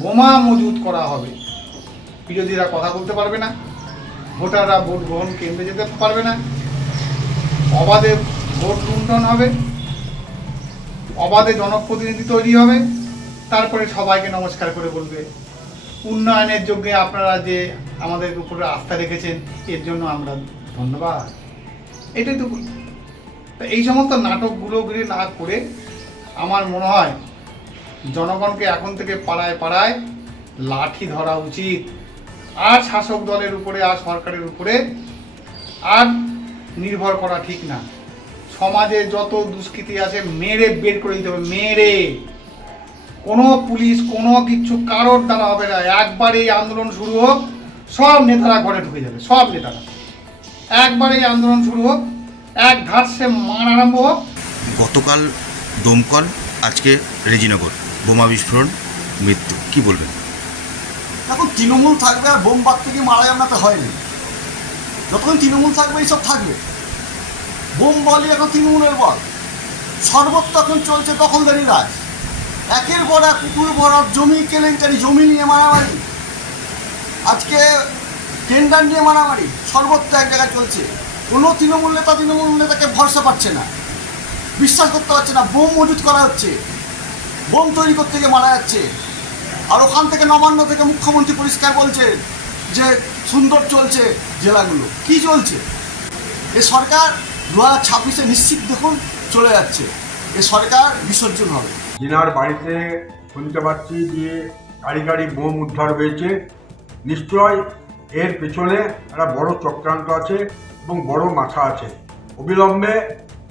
বোমা মজুত করা হবে। বিরোধীরা কথা বলতে পারবে না, ভোটাররা ভোট গ্রহণ কেন্দ্রে যেতে পারবে না, অবাধে ভোট লুণ্ঠন হবে, অবাধে জনপ্রতিনিধি তৈরি হবে। তারপরে সবাইকে নমস্কার করে বলবে উন্নয়নের যোগ্যে আপনারা যে আমাদের উপরে আস্থা রেখেছেন এর জন্য আমরা ধন্যবাদ। এটাই তো বলি। এই সমস্ত নাটকগুলোগুলি না করে আমার মনে হয় জনগণকে এখন থেকে পাড়ায় পাড়ায় লাঠি ধরা উচিত। আর শাসক দলের উপরে আর সরকারের উপরে আর নির্ভর করা ঠিক না। সমাজে যত দুষ্কৃতি আছে মেরে বের করে দিতে হবে, মেরে। কোনো পুলিশ কোনো কিচ্ছু কারোর দ্বারা হবে না। একবার এই আন্দোলন শুরু হোক, সব নেতারা ঘরে ঢুকে যাবে, সব নেতারা। একবার এই আন্দোলন শুরু হোক, এক ধারসে মার আরম্ভ হোক। গতকাল দমকল, আজকে রেজিনগর বোমা বিস্ফোরণ, মৃত্যু, কি বলবেন? এখন তৃণমূল থাকবে আর বোম বাদ থেকে মারা যাবে না তো হয়নি। যতক্ষণ তৃণমূল থাকবে এইসব থাকবে। বোম বলই এখন তৃণমূলের বল। সর্বত্র এখন চলছে দখলদারি রাজ। একের পর এক পুকুর ভরা জমি কেলেঙ্কারি, জমি নিয়ে মারামারি, আজকে টেন্ডার নিয়ে মারামারি, সর্বত্র এক জায়গায় চলছে। কোনো তৃণমূল নেতাকে ভরসা পাচ্ছে না, বিশ্বাস করতে পারছে না। বোম মজুত করা হচ্ছে, বোম তৈরি করতে গিয়ে মারা যাচ্ছে। আর ওখান থেকে নবান্ন থেকে মুখ্যমন্ত্রী পরিষ্কার বলছে যে সুন্দর চলছে জেলাগুলো। কি চলছে? এ সরকার 2026-এ নিশ্চিত দেখুন চলে যাচ্ছে। এ সরকার বিসর্জন হবে। যিনার বাড়িতে শুনতে পাচ্ছি যে গাড়ি গাড়ি বোম উদ্ধার হয়েছে, নিশ্চয় এর পেছনে একটা বড় চক্রান্ত আছে এবং বড় মাথা আছে। অবিলম্বে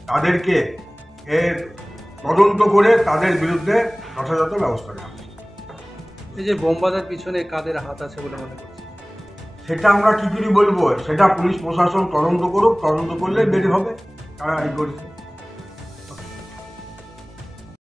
তাদেরকে এর তদন্ত করে তাদের বিরুদ্ধে যথাযথ ব্যবস্থা নেওয়া। এই যে বোম বাজার পিছনে কাদের হাত আছে বলে মনে করছে? সেটা আমরা কি করে বলবো? সেটা পুলিশ প্রশাসন তদন্ত করুক, তদন্ত করলে বের হবে কারা এই করেছে।